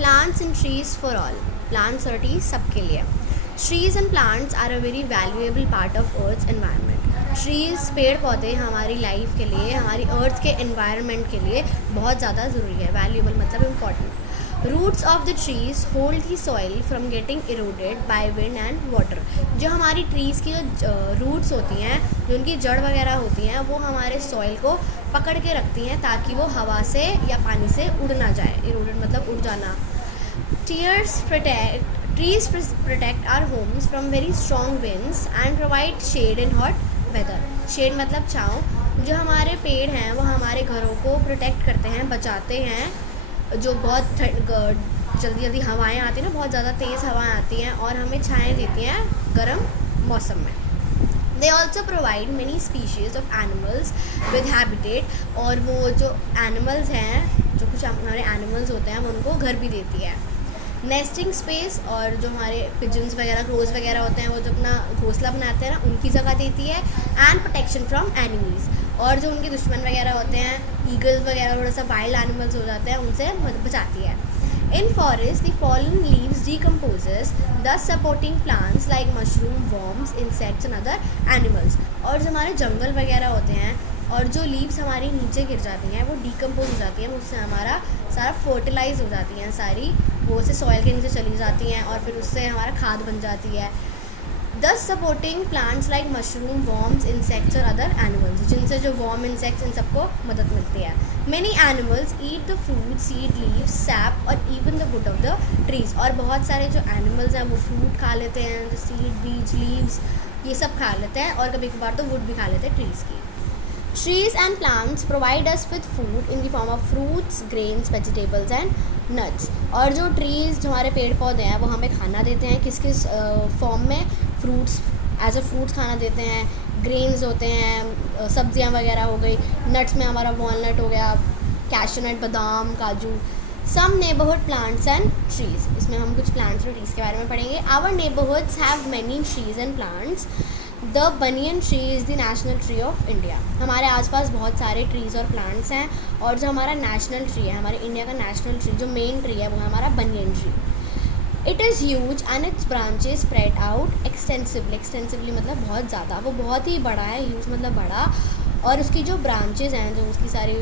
Plants and trees for all, plants और trees सबके लिए। Trees and plants are a very valuable part of earth environment. Trees पेड़ पौधे हमारी life के लिए, हमारी अर्थ के एनवायरनमेंट के लिए बहुत ज़्यादा ज़रूरी है। वैल्यूएबल मतलब important. Roots of the trees hold the soil from getting eroded by wind and water. जो हमारी ट्रीज़ की जो रूट्स होती हैं, जो उनकी जड़ वगैरह होती हैं, वो हमारे सॉइल को पकड़ के रखती हैं ताकि वो हवा से या पानी से उड़ ना जाए। इरोडेड मतलब उड़ जाना। Trees protect our homes from very strong winds and provide shade in hot weather. Shade मतलब छाँव। जो हमारे पेड़ हैं वो हमारे घरों को प्रोटेक्ट करते हैं, बचाते हैं। जो बहुत जल्दी जल्दी हवाएं आती हैं ना, बहुत ज़्यादा तेज़ हवाएं आती हैं और हमें छाएँ देती हैं गर्म मौसम में। They also provide many species of animals with habitat. और वो जो एनिमल्स हैं, जो कुछ हमारे एनिमल्स होते हैं, वो उनको घर भी देती है। नेस्टिंग स्पेस, और जो हमारे पिजन्स वगैरह, क्रोज वगैरह होते हैं, वो जो अपना घोंसला बनाते हैं ना, उनकी जगह देती है। एंड प्रोटेक्शन फ्रॉम एनिमीज़, और जो उनके दुश्मन वगैरह होते हैं, ईगल्स वगैरह, थोड़ा सा वाइल्ड एनिमल्स हो जाते हैं, उनसे बचाती है। In forest, the fallen leaves decomposes, thus supporting plants like mushroom, worms, insects and other animals. और जो हमारे जंगल वगैरह होते हैं और जो लीव्स हमारी नीचे गिर जाती हैं, वो डिकम्पोज हो जाती हैं, उससे हमारा सारा फर्टिलाइज हो जाती हैं, सारी वो से सॉइल के नीचे चली जाती हैं और फिर उससे हमारा खाद बन जाती है। Thus supporting plants like mushroom, worms, insects और other animals, जिनसे जो worm, insects इन सबको मदद मिलती है। Many animals eat the fruit, seed, leaves, sap और even the wood of the trees. और बहुत सारे जो animals हैं वो fruit खा लेते हैं, जो seed, बीज, leaves ये सब खा लेते हैं, और कभी कभार तो wood भी खा लेते हैं trees की। Trees and plants provide us with food in the form of fruits, grains, vegetables and nuts. और जो trees, जो हमारे पेड़ पौधे हैं, वो हमें खाना देते हैं किस किस फॉर्म में? फ्रूट्स, एज अ फ्रूट्स खाना देते हैं। ग्रेन्स होते हैं, सब्जियां वगैरह हो गई। नट्स में हमारा वॉलनट हो गया, कैशू नट, बादाम, काजू। सम नेबरहुड प्लांट्स एंड ट्रीज़, इसमें हम कुछ प्लांट्स और ट्रीज़ के बारे में पढ़ेंगे। Our neighbourhoods have many trees and plants. The banyan tree is the national tree of India. हमारे आसपास बहुत सारे ट्रीज़ और प्लांट्स हैं, और जो हमारा नेशनल ट्री है, हमारे इंडिया का नेशनल ट्री, जो मेन ट्री है, वो है हमारा banyan tree. It is huge and it's branches spread out extensively. Extensively मतलब बहुत ज़्यादा, वो बहुत ही बड़ा है। ह्यूज मतलब बड़ा, और उसकी जो ब्रांचेस हैं, जो उसकी सारी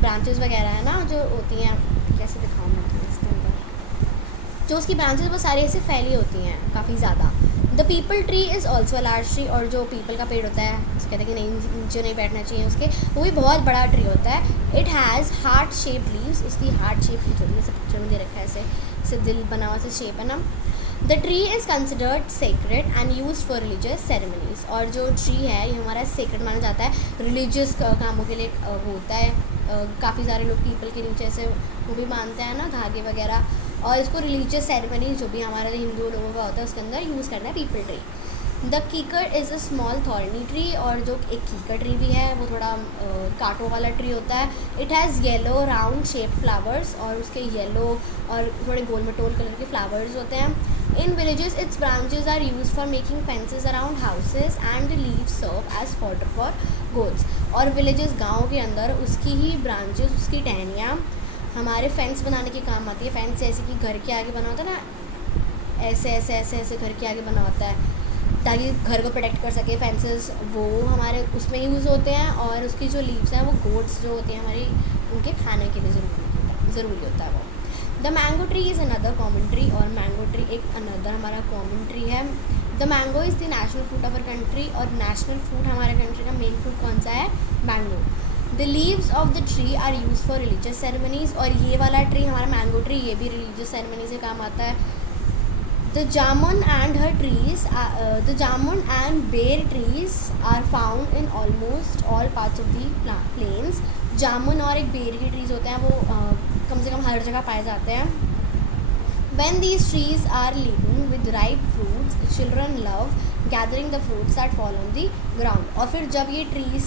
ब्रांचेस वगैरह है ना, जो होती हैं, कैसे दिखाऊँ मैं तुम्हें इसके अंदर, जो उसकी ब्रांचेस वो सारी ऐसे फैली होती हैं काफ़ी ज़्यादा। The people tree is also a large tree, और जो पीपल का पेड़ होता है, उसके कहते हैं कि नहीं, नीचे नहीं बैठना चाहिए उसके, वो भी बहुत बड़ा ट्री होता है। It has heart shape leaves, उसकी हार्ट शेप लीव्स होती है, सब पिक्चर में दे रखा है, ऐसे दिल बना हुआ से शेप है ना। The tree is considered sacred and use for religious ceremonies, और जो ट्री है ये हमारा सेक्रेड माना जाता है, रिलीजियस कामों के लिए वो होता है। काफ़ी सारे लोग पीपल के नीचे से वो भी मानते हैं ना, धागे वगैरह, और इसको रिलीजियस सेरेमनी जो भी हमारे हिंदू लोगों का होता है उसके अंदर यूज़ करना है पीपल ट्री। द कीकर is a small thorny tree, और जो एक कीकर ट्री भी है वो थोड़ा कांटों वाला ट्री होता है। It has yellow round shape flowers, और उसके येलो और थोड़े गोल मटोल कलर के फ्लावर्स होते हैं। In villages its branches are use for making fences around houses and the leaves serve as fodder for goats. और विलेजेस, गाँव के अंदर उसकी ही ब्रांचेज, उसकी टहनियाँ हमारे फेंस बनाने के काम आती है। फेंस जैसे कि घर के आगे बना होता है ना, ऐसे ऐसे ऐसे ऐसे घर के आगे बना होता है ताकि घर को प्रोटेक्ट कर सके फेंसेस, वो हमारे उसमें यूज़ होते हैं। और उसकी जो लीव्स हैं वो गोट्स जो होती हैं हमारी, उनके खाने के लिए ज़रूरी होता है वो। The mango tree is another common tree, और मैंगो ट्री एक अनदर हमारा कॉमन ट्री है। The mango is the national fruit of our country, और नेशनल फ्रूट हमारे कंट्री का मेन फ्रूट कौन सा है? Mango. The leaves of the tree are use for religious ceremonies, और ये वाला ट्री हमारा मैंगो ट्री, ये भी रिलीजियस सेरेमनी से काम आता है। The jamun and bear trees are found in almost all parts of the plains. जामुन और एक बेर के ट्रीज़ होते हैं, वो कम से कम हर जगह पाए जाते हैं। When these trees are laden with ripe fruits, children love gathering the fruits that fall on the ground. और फिर जब ये ट्रीज़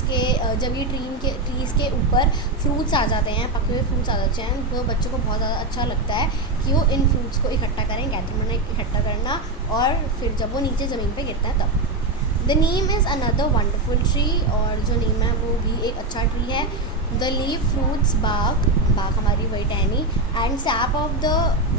के ऊपर फ्रूट्स आ जाते हैं, पके हुए फ्रूट्स आ जाते हैं, तो बच्चों को बहुत ज़्यादा अच्छा लगता है कि वो इन फ्रूट्स को इकट्ठा करें, गैदर करना, इकट्ठा करना, और फिर जब वो नीचे ज़मीन पे गिरता है तब। The Neem is another wonderful tree, और जो नीम है वो भी एक अच्छा ट्री है। द लीव फ्रूट्स बाग बाग हमारी वही टहनी, and SAP of the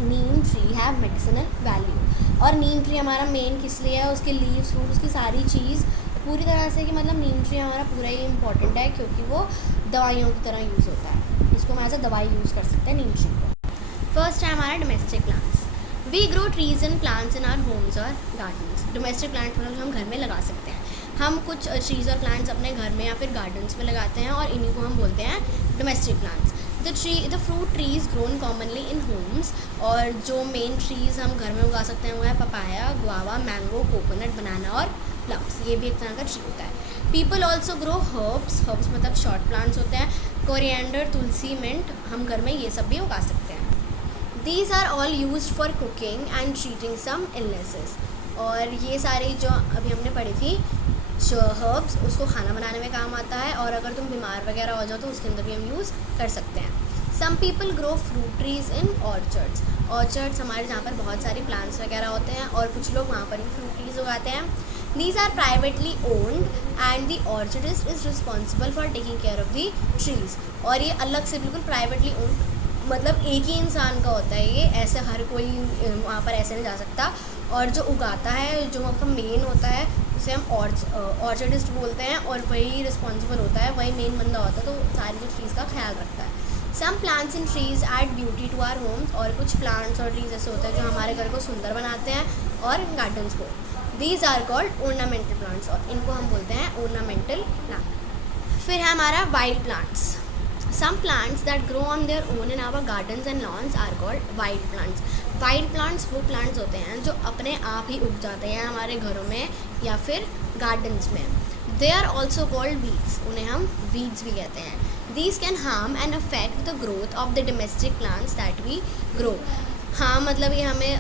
Neem tree have medicinal value. और नीम ट्री हमारा मेन किस लिए है, उसके लीव्स फ्रूट उसकी सारी चीज़ पूरी तरह से कि मतलब नीम ट्री हमारा पूरा ही इंपॉर्टेंट है, क्योंकि वो दवाइयों की तरह यूज़ होता है, इसको हम एज अ दवाई यूज़ कर सकते हैं नीम ट्री को। फर्स्ट है हमारा domestic plants. We grow trees and plants in our homes और गार्डन्स। डोमेस्टिक प्लांट्स मतलब जो हम घर में लगा सकते हैं, हम कुछ ट्रीज़ और प्लांट्स अपने घर में या फिर गार्डन्स में लगाते हैं और इन्हीं को हम बोलते हैं domestic plants. The fruit trees grown commonly in Holmes, और जो मेन ट्रीज़ हम घर में उगा सकते हैं वो है पपाया, गुआवा, मैंगो, कोकोनट, बनाना और प्लम्स। ये भी एक तरह का ट्री होता है। People also grow herbs. Herbs मतलब शॉर्ट प्लांट्स होते हैं, कोरिएंडर, तुलसी, मिंट, हम घर में ये सब भी उगा सकते हैं। These are all used for cooking and treating some illnesses। और ये सारी जो अभी हमने पढ़ी थी हर्ब्स, उसको खाना बनाने में काम आता है, और अगर तुम बीमार वगैरह हो जाओ तो उसके अंदर भी हम यूज़ कर सकते हैं। Some people grow fruit trees in orchards। Orchards हमारे जहाँ पर बहुत सारे प्लांट्स वगैरह होते हैं और कुछ लोग वहाँ पर भी फ्रूट ट्रीज उगाते हैं। These are privately owned and the orchardist is responsible for taking care of the trees। और ये अलग से बिल्कुल प्राइवेटली ओन्ड, मतलब एक ही इंसान का होता है ये, ऐसे हर कोई वहाँ पर ऐसे नहीं जा सकता। और जो उगाता है, जो आपका मेन होता है, उसे हम ऑर्चर्डिस्ट बोलते हैं, और वही रिस्पॉन्सिबल होता है, वही मेन बंदा होता है, तो सारी जो ट्रीज़ का ख्याल रखता है। Some plants in trees add beauty to our homes. और कुछ प्लांट्स और ट्रीज ऐसे होते हैं जो हमारे घर को सुंदर बनाते हैं और गार्डन्स को। These are called ornamental plants, और इनको हम बोलते हैं ornamental प्लांट। फिर है हमारा wild plants. Some plants that grow on their own in our gardens and lawns are called wild plants। Wild plants वो प्लांट्स होते हैं जो अपने आप ही उग जाते हैं हमारे घरों में या फिर गार्डन्स में। They are also called weeds, उन्हें हम वीड्स भी कहते हैं। These can harm and affect the growth of the domestic plants that we grow. हाँ, मतलब ये हमें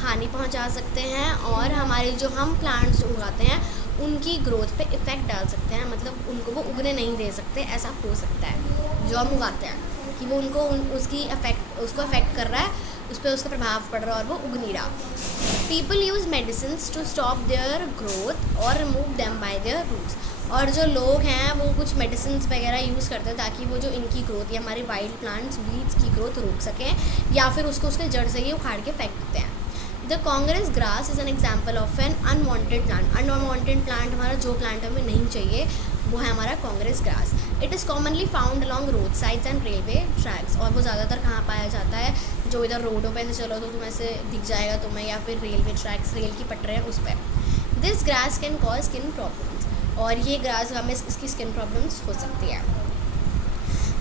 हानि पहुंचा सकते हैं और हमारे जो हम प्लांट्स उगाते हैं उनकी ग्रोथ पे इफ़ेक्ट डाल सकते हैं, मतलब उनको वो उगने नहीं दे सकते, ऐसा हो सकता है जो हम उगाते हैं कि वो उनको उसको अफेक्ट कर रहा है, उस पर उसका प्रभाव पड़ रहा है और वो उग नहीं रहा। People use medicines to stop their growth और remove them by their roots. और जो लोग हैं वो कुछ मेडिसिन वगैरह यूज़ करते हैं ताकि वो जो इनकी ग्रोथ या हमारे वाइल्ड प्लांट्स वीड्स की ग्रोथ रोक सकें, या फिर उसको उसके जड़ से ही उखाड़ के फेंक देते हैं। The Congress grass is an example of an unwanted plant. Unwanted plant हमारा जो प्लांट हमें नहीं चाहिए वो है हमारा Congress grass. It is commonly found along road sides and railway tracks. और वो ज़्यादातर कहाँ पाया जाता है, जो इधर रोडों पे से चलो तो तुम्हें ऐसे दिख जाएगा तुम्हें, या फिर रेलवे ट्रैक्स, रेल की पटरियाँ उस पर। This grass can cause skin problems. और ये ग्रास हमें इसकी स्किन प्रॉब्लम्स हो सकती है।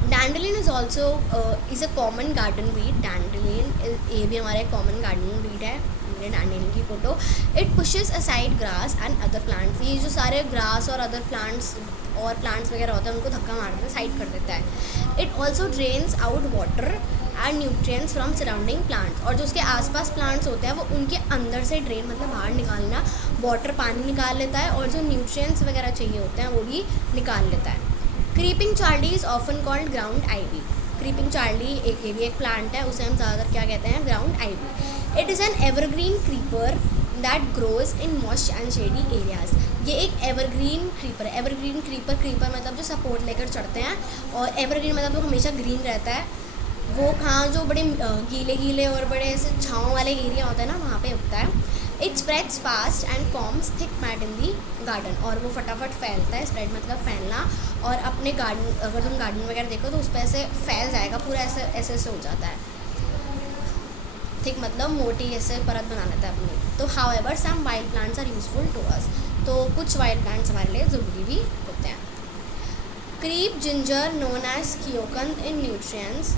Dandelion is also is a common garden weed. Dandelion ये भी हमारा एक कॉमन गार्डन वीड है, डैंडलिन की photo. It pushes aside grass and other plants. ये जो सारे ग्रास और अदर प्लांट्स वगैरह होते हैं उनको धक्का मार देता है, साइड कर देता है। It also drains out water and nutrients from surrounding plants. और जो उसके आसपास प्लांट्स होते हैं वो उनके अंदर से ड्रेन मतलब बाहर निकालना, वाटर पानी निकाल लेता है, और जो न्यूट्रिएंट्स वगैरह चाहिए होते हैं वो भी निकाल लेता है। Creeping Charlie is often called ground ivy. Creeping Charlie ये भी एक प्लांट है, उसे हम ज़्यादातर क्या कहते हैं, ground ivy. It is an evergreen creeper that grows in moist and shady areas. ये एक एवरग्रीन क्रीपर है। एवरग्रीन क्रीपर मतलब जो सपोर्ट लेकर चढ़ते हैं, और एवरग्रीन मतलब वो हमेशा ग्रीन रहता है। वो कहाँ जो बड़े गीले और बड़े ऐसे छाँव वाले एरिया होता है ना, वहाँ पे उगता है। It spreads fast and forms thick mat in the garden. और वो फटाफट फैलता है, स्प्रेड मतलब फैलना, और अपने गार्डन, अगर तुम गार्डन वगैरह देखो तो उस पर ऐसे फैल जाएगा पूरा, ऐसे हो जाता है, थिक मतलब मोटी ऐसे परत बना लेता है अपनी। तो however some wild plants are useful to us. तो कुछ वाइल्ड प्लांट्स हमारे लिए ज़रूरी भी होते हैं। क्रीप जिंजर नोन एज कियोकन इन न्यूट्रिएंट्स,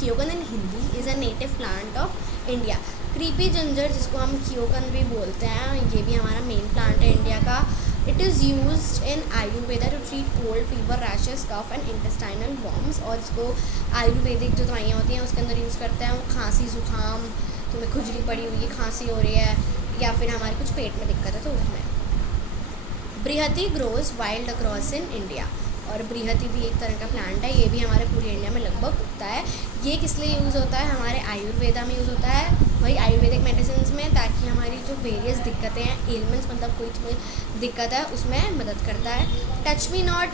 कियोकन in Hindi, is a native plant of India. Creepy ginger जिसको हम कियोकन भी बोलते हैं, ये भी हमारा मेन प्लांट है इंडिया का। It is used in Ayurveda to treat cold, fever, rashes, cough and intestinal worms. और इसको आयुर्वेदिक जो दवाइयाँ होती हैं उसके अंदर यूज़ करते हैं। वो खांसी ज़ुकाम, तुम्हें खुजली पड़ी हुई है, खांसी हो रही है, या फिर हमारे कुछ पेट में दिक्कत है तो उसमें। Brihati grows wild across in India. और बृहति भी एक तरह का प्लांट है, ये भी हमारे पूरे इंडिया में लगभग उगता है। ये किस लिए यूज़ होता है, हमारे आयुर्वेदा में यूज़ होता है, वही आयुर्वेदिक मेडिसिन में, ताकि हमारी जो वेरियस दिक्कतें हैं, एलिमेंट्स मतलब कोई दिक्कत है उसमें मदद करता है। Touch me not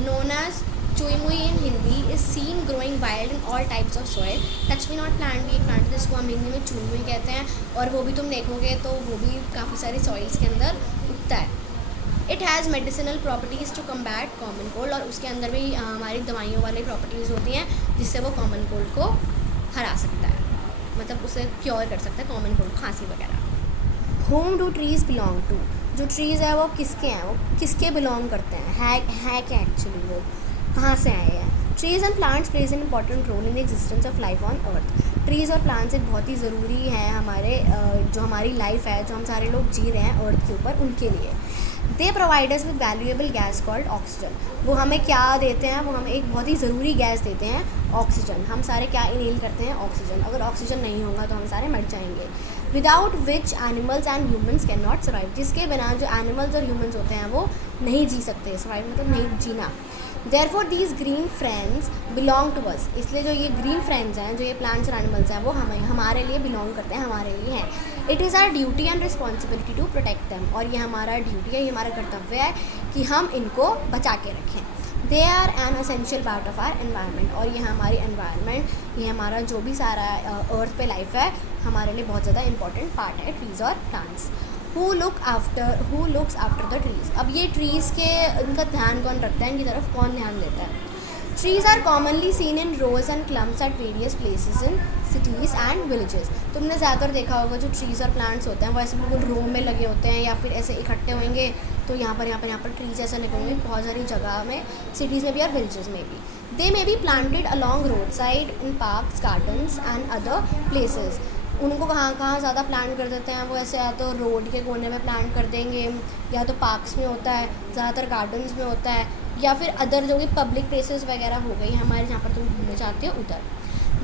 known as चुई मुई in Hindi is seen growing wild in all types of soil. Touch me not plant भी एक प्लांट है जिसको हम हिंदी में चुई मुई कहते हैं, और वो भी तुम देखोगे तो वो भी काफ़ी सारी सॉइल्स के अंदर उगता है। It has medicinal properties to combat common cold, और उसके अंदर भी हमारी दवाइयों वाली प्रॉपर्टीज़ होती हैं जिससे वो कॉमन कोल्ड को हरा सकता है, मतलब उसे क्योर कर सकता है कॉमन कोल्ड, खांसी वगैरह। Whom do trees belong to, जो ट्रीज़ है वो किसके हैं, वो किसके बिलोंग करते हैं, है क्या एक्चुअली, वो कहाँ से आए हैं। Trees and plants plays an important role in the existence of life on earth. Trees और प्लांट्स एक बहुत ही ज़रूरी है हमारे जो हमारी लाइफ है, जो हम सारे लोग जी रहे हैं अर्थ के ऊपर, उनके लिए। They provide us with valuable gas called oxygen. वो हमें क्या देते हैं, वो हमें एक बहुत ही ज़रूरी गैस देते हैं, ऑक्सीजन। हम सारे क्या इनहेल करते हैं, ऑक्सीजन। अगर ऑक्सीजन नहीं होगा तो हम सारे मर जाएंगे। Without which animals and humans can not survive, जिसके बिना जो एनिमल्स और ह्यूमन्स होते हैं वो नहीं जी सकते। सर्वाइव मतलब नहीं जीना। Therefore these green friends belong to us, इसलिए जो ये ग्रीन फ्रेंड्स हैं, जो ये प्लांट्स और एनिमल्स हैं, वो हमारे लिए बिलोंग करते हैं, हमारे लिए हैं। It is our duty and responsibility to protect them, और ये हमारा ड्यूटी है, ये हमारा कर्तव्य है कि हम इनको बचा के रखें। They are an essential part of our environment, और ये हमारी एनवायरनमेंट, ये हमारा जो भी सारा अर्थ पे लाइफ है, हमारे लिए बहुत ज़्यादा इंपॉर्टेंट पार्ट है ट्रीज़ और plants. Who looks after the trees, अब ये ट्रीज़ के इनका ध्यान कौन रखता है, इनकी तरफ कौन ध्यान देता है। Trees are commonly seen in rows and clumps at various places in cities and villages. तुमने ज़्यादातर देखा होगा जो ट्रीज़ और प्लांट्स होते हैं वो ऐसे बिल्कुल रो में लगे होते हैं, या फिर ऐसे इकट्ठे होंगे तो यहाँ पर ट्रीज़ ऐसे लगे होंगे बहुत सारी जगह में, सिटीज़ में भी और विलेजेस में भी। They may be planted along road side in parks, gardens and other places. उनको कहाँ ज़्यादा प्लांट कर देते हैं, वो ऐसे या तो रोड के कोने में प्लांट कर देंगे, या तो पार्क्स में होता है, ज़्यादातर गार्डन्स में होता है, या फिर अदर जो भी पब्लिक प्लेसेस वगैरह हो गई हमारे जहाँ पर तुम घूमने चाहते हो उधर।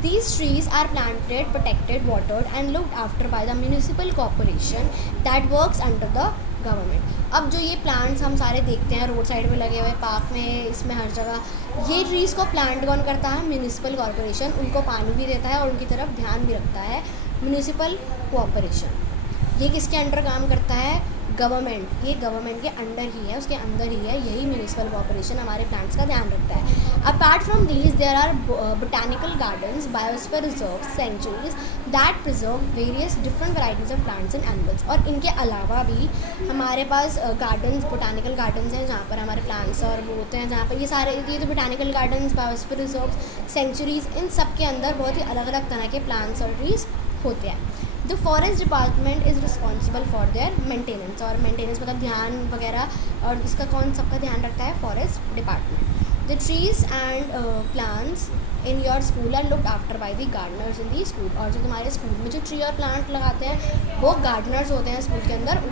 These trees are planted, protected, watered and looked after by the municipal corporation that works under the government. अब जो ये प्लांट्स हम सारे देखते हैं रोड साइड में लगे हुए, पार्क में, इसमें हर जगह, ये ट्रीज़ को प्लांट कौन करता है, म्यूनिसिपल कॉर्पोरेशन। उनको पानी भी देता है और उनकी तरफ ध्यान भी रखता है म्यूनिसिपल कॉर्पोरेशन। ये किसके अंडर काम करता है, गवर्नमेंट। ये गवर्नमेंट के अंडर ही है, उसके अंदर ही है, यही म्यूनिसिपल कॉर्पोरेशन हमारे प्लांट्स का ध्यान रखता है। Apart from these there are botanical gardens, biosphere reserve, sanctuaries that preserve various different varieties of plants and animals. और इनके अलावा भी हमारे पास गार्डन्स, बोटानिकल गार्डन्स हैं जहाँ पर हमारे प्लांट्स और वो होते हैं, जहाँ पर ये सारे, ये तो botanical gardens, biosphere reserve, sanctuaries, इन सब के अंदर बहुत ही अलग अलग तरह के प्लांट्स और ट्रीज होते हैं। The forest department is responsible for their maintenance, और मेंटेनेंस मतलब ध्यान वगैरह, और इसका कौन सबका ध्यान रखता है, forest department. The trees and plants in your school are looked after by the gardeners in the school, और जो तुम्हारे स्कूल में जो ट्री और प्लांट लगाते हैं वो गार्डनर्स होते हैं स्कूल के अंदर,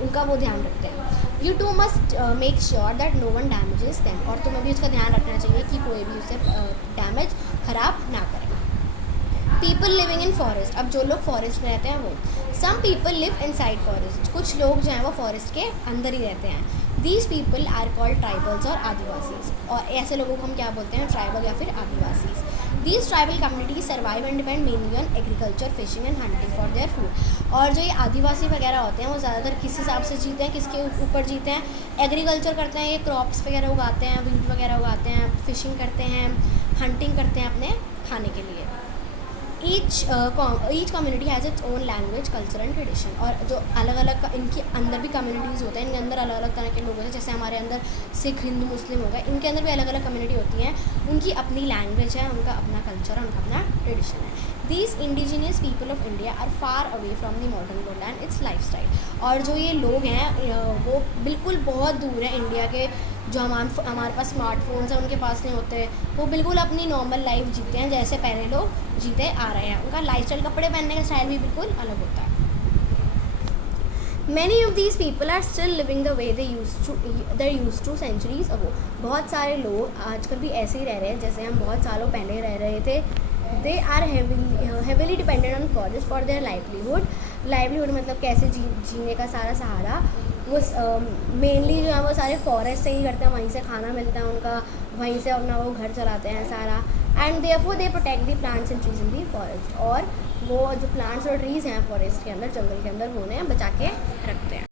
उनका वो ध्यान रखते हैं। You too must make sure that no one damages them, और तुम्हें भी उसका ध्यान रखना चाहिए कि कोई भी उसे डैमेज खराब ना करे। पीपल लिविंग इन फॉरेस्ट, अब जो लोग फॉरेस्ट में रहते हैं वो। Some people live inside forest, कुछ लोग जो हैं वो फॉरेस्ट के अंदर ही रहते हैं। These people are called tribals और आदिवासीज, और ऐसे लोगों को हम क्या बोलते हैं, ट्राइबल या फिर Adivasis. These tribal communities survive and depend mainly on agriculture, fishing and hunting for their food. और जो ये आदिवासी वगैरह होते हैं वो ज़्यादातर किस हिसाब से जीते हैं, किसके ऊपर जीते हैं, एग्रीकल्चर करते हैं, ये क्रॉप्स वगैरह उगाते हैं, वीट वगैरह उगाते हैं, फिशिंग करते हैं, हंटिंग करते हैं अपने खाने के लिए। Each community has its own language, culture and tradition, और जो अलग अलग इनके अंदर भी कम्युनिटीज़ होते हैं, इनके अंदर अलग अलग तरह के लोग होते हैं, जैसे हमारे अंदर सिख, हिंदू, मुस्लिम हो गए, इनके अंदर भी अलग अलग कम्युनिटी होती हैं, उनकी अपनी लैंग्वेज है, उनका अपना कल्चर है, उनका अपना ट्रेडिशन है। These indigenous people of India are far away from the modern world and its lifestyle, और जो ये लोग हैं वो बिल्कुल बहुत दूर है इंडिया के, जो हमारे पास स्मार्टफोन्स हैं उनके पास नहीं होते, वो बिल्कुल अपनी नॉर्मल लाइफ जीते हैं जैसे पहले लोग जीते आ रहे हैं। उनका लाइफस्टाइल, कपड़े पहनने का स्टाइल भी बिल्कुल अलग होता है। Many of these people are still living the way they use to centuries ago, बहुत सारे लोग आजकल भी ऐसे ही रह रहे हैं जैसे हम बहुत सालों पहले रह रहे थे। They are heavily dependent on forest for their livelihood मतलब कैसे जीने का सारा सहारा वो मेनली जो है वो सारे फॉरेस्ट से ही करते हैं, वहीं से खाना मिलता है उनका, वहीं से अपना वो घर चलाते हैं सारा। And therefore they protect the plants and trees in the forest, और वो जो प्लांट्स और ट्रीज़ हैं फॉरेस्ट के अंदर, जंगल के अंदर, वो उन्हें बचा के रखते हैं।